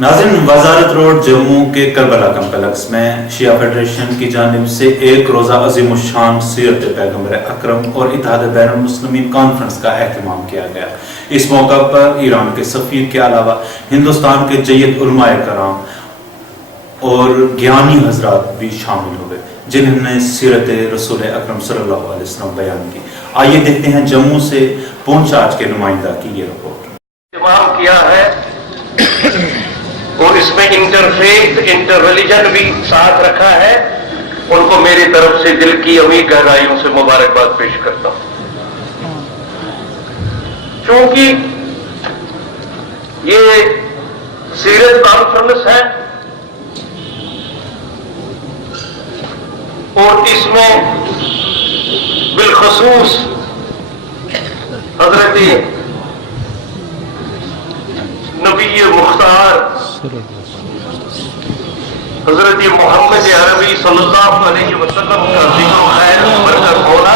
ناظرین، وزارت روڈ جموں کے کربلا کمپلیکس میں شیعہ فیڈریشن کی جانب سے ایک روزہ عظیم الشان سیرت پیغمبر اکرم اور اتحاد بین المسلمین کانفرنس کا اہتمام کیا گیا۔ اس موقع پر ایران کے سفیر کے علاوہ ہندوستان کے جید علماء کرام اور گیانی حضرات بھی شامل ہوئے، جنہوں نے سیرت رسول اکرم صلی اللہ علیہ وسلم بیان کی۔ آئیے دیکھتے ہیں جموں سے پونچھ آج کے نمائندہ کی یہ رپورٹ۔ اہتمام کیا ہے اور اس میں انٹرفیتھ انٹر ریلیجن بھی ساتھ رکھا ہے، ان کو میری طرف سے دل کی عمیق گہرائیوں سے مبارکباد پیش کرتا ہوں۔ چونکہ یہ سیرت کانفرنس ہے اور اس میں بالخصوص حضرت نبی مختار حضرت محمد عربی صلی اللہ علیہ وسلم کا ذکر خیر برکت ہونا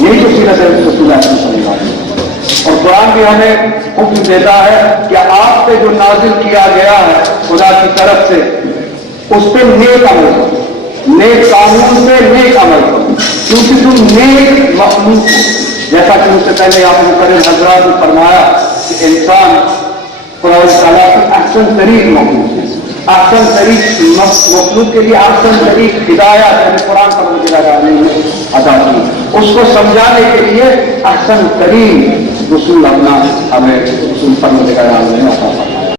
یہی تو سیرت ہے رسول اللہ صلی اللہ علیہ وسلم۔ اور قرآن بھی ہمیں حکم دیتا ہے کہ آپ پہ جو نازل کیا گیا ہے خدا کی طرف سے، اس پہ نیک عمل کرو، نیک قانون پہ نیک عمل کرو، کیونکہ تم نیک مخلوق ہو۔ جیسا کہ اس سے پہلے آپ مقرر حضرات نے فرمایا کہ انسان قرآن تعالیٰ کی احسن ترین مخلوق ہے۔ احسن ترین مخلوق کے لیے احسن ترین ہدایت یعنی قرآن کا مجھے عطا کی، اس کو سمجھانے کے لیے احسن ترین رسول اپنا ہمیں رسول پروردگار نے عطا فرمایا۔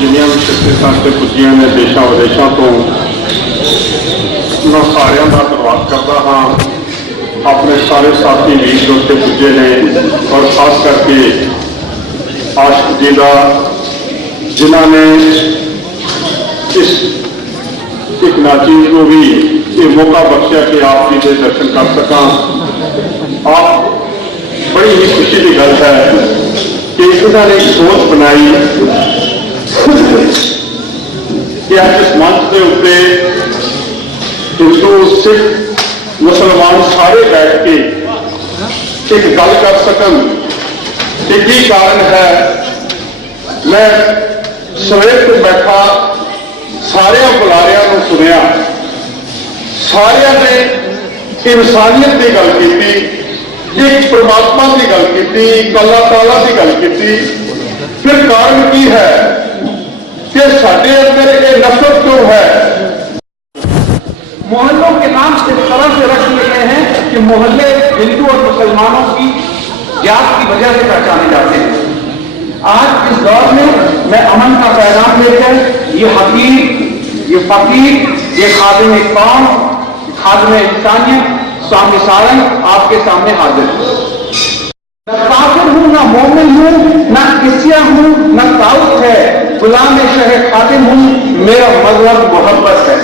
جنیاں بھی شخصیتاں تے پجیاں نے دیشاں ودیشاں تو انہاں ساریاں دا دھنواد کردا ہاں۔ اپنے سارے ساتھی ویر جو اتنے پجے نے اور خاص کر کے عاشق جی دا جنہاں نے اس ایک ناچیز کو بھی یہ موقع بخشیا کہ آپ جی کے درشن کر سکاں۔ آپ بڑی ہی خوشی کی گل ہے کہ انہوں نے ایک سوچ بنائی کہ آج اس منچ کے اتنے ہندو سکھ مسلمان سارے بیٹھ کے ایک گل کر سکن کہ کی کارن ہے۔ میں سویر کو بیٹھا سارے بلاریاں کو سنیا، سارے نے انسانیت کی گل کی، ایک پرماتما کی گل کی، ایک اللہ تعالیٰ کی گل کی۔ پھر کارن کی ہے کہ سارے اندر یہ نفرت کیوں ہے؟ محلوں کے نام اس طرح سے رکھ لیے گئے ہیں کہ محلے ہندو اور مسلمانوں کی جات کی وجہ سے پہچانے جاتے ہیں۔ آج اس دور میں امن کا پیغام لے کر یہ حقیر، یہ فقیر، یہ خادم قوم، خادم انسانیت سوامی سارنگ آپ کے سامنے حاضر ہوں۔ نہ کافر ہوں، نہ مومن ہوں، نہ عیسیٰ ہوں، نہ طاغوت ہے، غلام شہ خادم ہوں، میرا مذہب محبت ہے۔